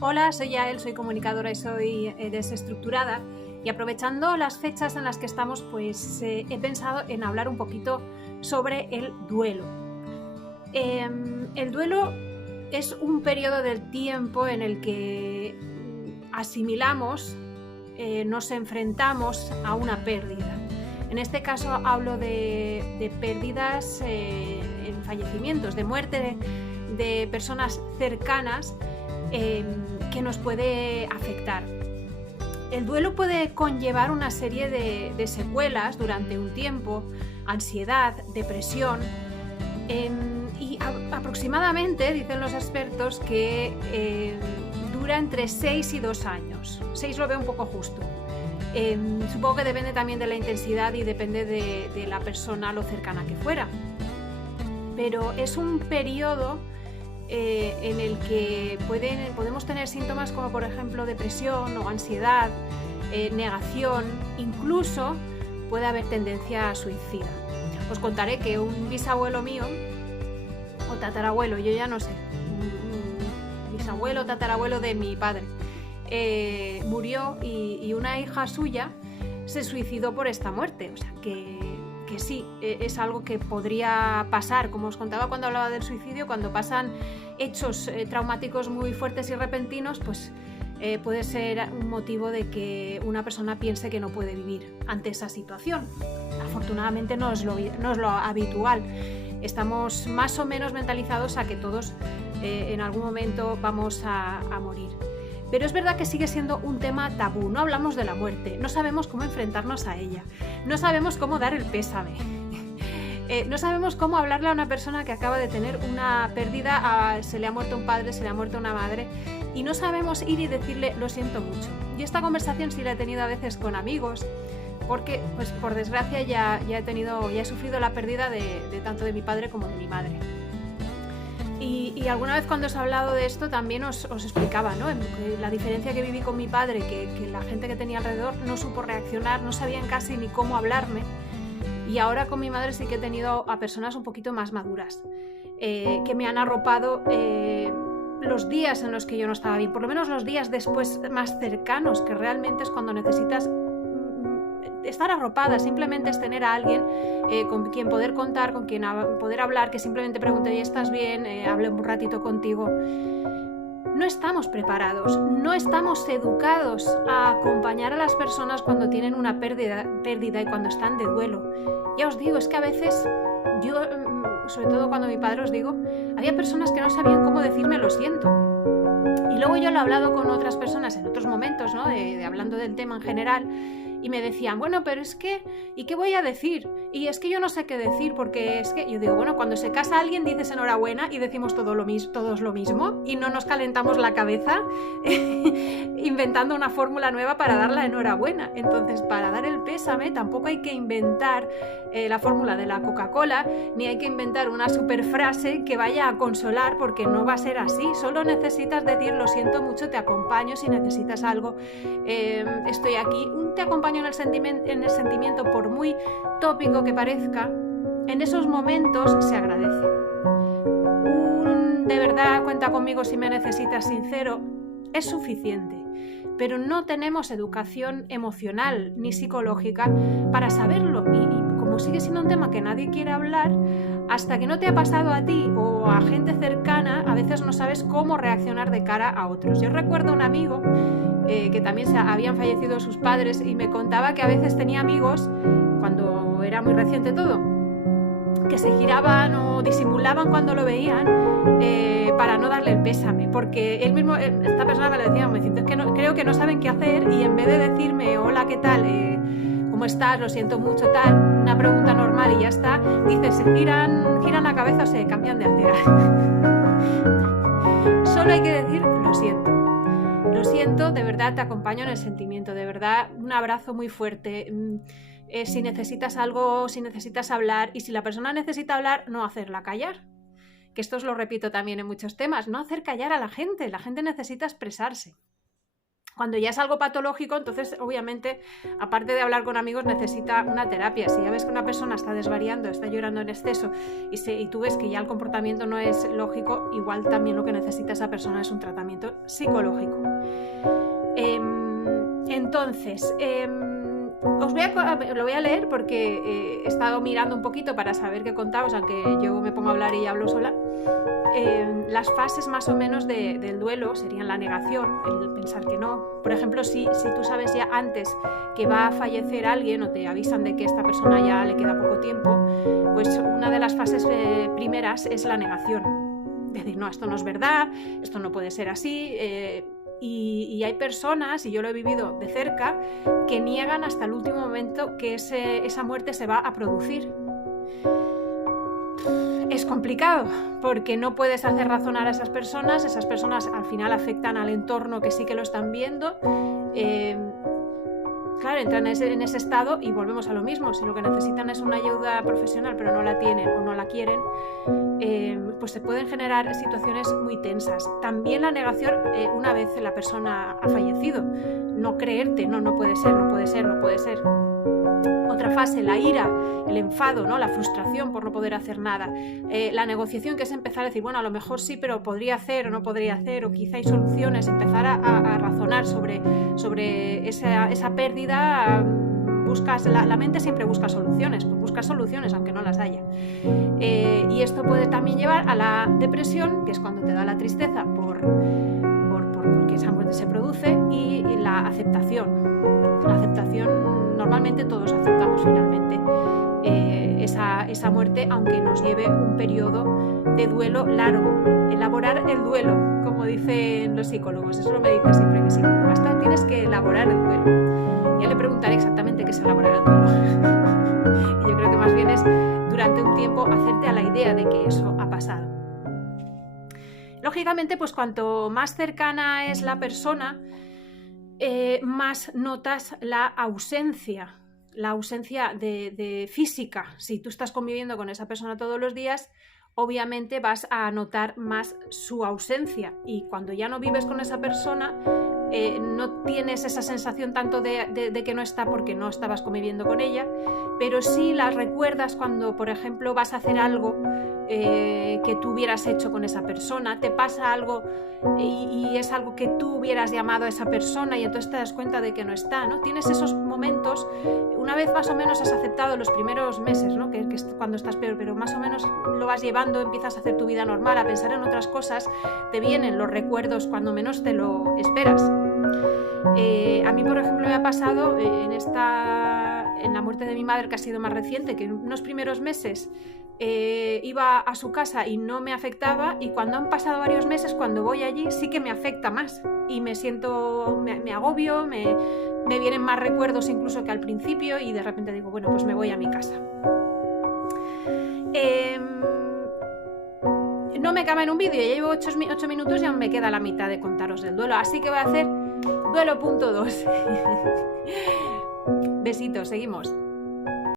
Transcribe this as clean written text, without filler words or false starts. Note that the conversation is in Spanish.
Hola, soy Yael, soy comunicadora y soy desestructurada. Y aprovechando las fechas en las que estamos, pues he pensado en hablar un poquito sobre el duelo. El duelo es un periodo del tiempo en el que asimilamos, nos enfrentamos a una pérdida. En este caso hablo de pérdidas en fallecimientos, de muerte de personas cercanas que nos puede afectar. El duelo puede conllevar una serie de secuelas durante un tiempo, ansiedad, depresión, y aproximadamente, dicen los expertos, que dura entre 6 y 2 años. 6 lo veo un poco justo. Supongo que depende también de la intensidad y depende de la persona, lo cercana que fuera. Pero es un periodo en el que podemos tener síntomas como por ejemplo depresión o ansiedad, negación, incluso puede haber tendencia suicida. Os contaré que un bisabuelo mío, o tatarabuelo, yo ya no sé, bisabuelo o tatarabuelo de mi padre, murió y una hija suya se suicidó por esta muerte. O sea que sí, es algo que podría pasar, como os contaba cuando hablaba del suicidio, cuando pasan hechos traumáticos muy fuertes y repentinos, pues puede ser un motivo de que una persona piense que no puede vivir ante esa situación. Afortunadamente no es lo habitual. Estamos más o menos mentalizados a que todos en algún momento vamos a morir. Pero es verdad que sigue siendo un tema tabú. No hablamos de la muerte, no sabemos cómo enfrentarnos a ella, no sabemos cómo dar el pésame, no sabemos cómo hablarle a una persona que acaba de tener una pérdida, se le ha muerto un padre, se le ha muerto una madre, y no sabemos ir y decirle lo siento mucho. Y esta conversación sí la he tenido a veces con amigos, porque pues por desgracia ya he sufrido la pérdida de tanto de mi padre como de mi madre. Y alguna vez cuando os he hablado de esto también os explicaba, ¿no? La diferencia que viví con mi padre, que la gente que tenía alrededor no supo reaccionar, no sabían casi ni cómo hablarme. Y ahora con mi madre sí que he tenido a personas un poquito más maduras, que me han arropado los días en los que yo no estaba bien, por lo menos los días después más cercanos, que realmente es cuando necesitas estar arropada. Simplemente es tener a alguien con quien poder contar, con quien poder hablar, que simplemente pregunte, ¿y estás bien? Hable un ratito contigo. No estamos preparados, no estamos educados a acompañar a las personas cuando tienen una pérdida y cuando están de duelo. Ya os digo, es que a veces yo, sobre todo cuando mi padre, os digo, había personas que no sabían cómo decirme lo siento. Y luego yo lo he hablado con otras personas en otros momentos, ¿no? Hablando del tema en general, y me decían, bueno, pero es que, ¿y qué voy a decir? Y es que yo no sé qué decir, porque es que, yo digo, bueno, cuando se casa alguien dices enhorabuena y decimos todos lo mismo, y no nos calentamos la cabeza inventando una fórmula nueva para dar la enhorabuena. Entonces, para dar el pésame tampoco hay que inventar la fórmula de la Coca-Cola, ni hay que inventar una super frase que vaya a consolar, porque no va a ser así. Solo necesitas decir, lo siento mucho, te acompaño si necesitas algo, estoy aquí. Un te acompaño en el sentimiento, por muy tópico que parezca, en esos momentos se agradece. Un de verdad cuenta conmigo si me necesitas sincero es suficiente, pero no tenemos educación emocional ni psicológica para saberlo, y como sigue siendo un tema que nadie quiere hablar, hasta que no te ha pasado a ti o a gente cercana, a veces no sabes cómo reaccionar de cara a otros. Yo recuerdo un amigo que también habían fallecido sus padres, y me contaba que a veces tenía amigos, cuando era muy reciente todo, que se giraban o disimulaban cuando lo veían para no darle el pésame, porque él mismo, esta persona me lo decía, me decía, es que no, creo que no saben qué hacer, y en vez de decirme hola, ¿qué tal? ¿Cómo estás? Lo siento mucho, tal, una pregunta normal y ya está, dice, se giran la cabeza o se cambian de acera. Solo hay que decir lo siento. Lo siento, de verdad te acompaño en el sentimiento, de verdad un abrazo muy fuerte. Si necesitas algo, si necesitas hablar, y si la persona necesita hablar, no hacerla callar. Que esto os lo repito también en muchos temas, no hacer callar a la gente necesita expresarse. Cuando ya es algo patológico, entonces obviamente, aparte de hablar con amigos, necesita una terapia. Si ya ves que una persona está desvariando, está llorando en exceso y tú ves que ya el comportamiento no es lógico, igual también lo que necesita esa persona es un tratamiento psicológico. Entonces, lo voy a leer porque he estado mirando un poquito para saber qué contaros, aunque yo me pongo a hablar y hablo sola. Las fases más o menos del duelo serían la negación, el pensar que no. Por ejemplo, si tú sabes ya antes que va a fallecer alguien o te avisan de que esta persona ya le queda poco tiempo, pues una de las fases primeras es la negación. Decir, no, esto no es verdad, esto no puede ser así. Y hay personas, y yo lo he vivido de cerca, que niegan hasta el último momento que esa muerte se va a producir. Es complicado porque no puedes hacer razonar a esas personas al final afectan al entorno que sí que lo están viendo. Claro, entran en ese estado y volvemos a lo mismo. Si lo que necesitan es una ayuda profesional pero no la tienen o no la quieren, pues se pueden generar situaciones muy tensas. También la negación una vez la persona ha fallecido. No creerte, no puede ser, no puede ser, no puede ser. Otra fase, la ira, el enfado, ¿no? La frustración por no poder hacer nada. La negociación, que es empezar a decir, bueno, a lo mejor sí, pero podría hacer o no podría hacer, o quizá hay soluciones, empezar a razonar sobre esa pérdida. La mente siempre busca soluciones, pues busca soluciones aunque no las haya. Y esto puede también llevar a la depresión, que es cuando te da la tristeza porque esa muerte se produce, y la aceptación. La aceptación, normalmente todos aceptamos finalmente esa muerte, aunque nos lleve un periodo de duelo largo. Elaborar el duelo, como dicen los psicólogos, eso lo me dice siempre mi psicóloga, hasta tienes que elaborar el duelo. Ya le preguntaré exactamente qué es elaborar el duelo. Y yo creo que más bien es durante un tiempo hacerte a la idea de que eso ha pasado. Lógicamente, pues cuanto más cercana es la persona, más notas la ausencia de física. Si tú estás conviviendo con esa persona todos los días, obviamente vas a notar más su ausencia, y cuando ya no vives con esa persona, no tienes esa sensación tanto de que no está porque no estabas conviviendo con ella, pero sí la recuerdas cuando, por ejemplo, vas a hacer algo que tú hubieras hecho con esa persona, te pasa algo y es algo que tú hubieras llamado a esa persona y entonces te das cuenta de que no está, ¿no? Tienes esos momentos, una vez más o menos has aceptado los primeros meses, ¿no? que es cuando estás peor, pero más o menos lo vas llevando, empiezas a hacer tu vida normal, a pensar en otras cosas, te vienen los recuerdos cuando menos te lo esperas. A mí, por ejemplo, me ha pasado en la muerte de mi madre, que ha sido más reciente, que en unos primeros meses iba a su casa y no me afectaba, y cuando han pasado varios meses, cuando voy allí sí que me afecta más y me agobio, me vienen más recuerdos incluso que al principio, y de repente digo, bueno, pues me voy a mi casa. No me cabe en un vídeo, ya llevo 8 minutos y aún me queda la mitad de contaros del duelo, así que voy a hacer duelo punto 2. Besitos, seguimos.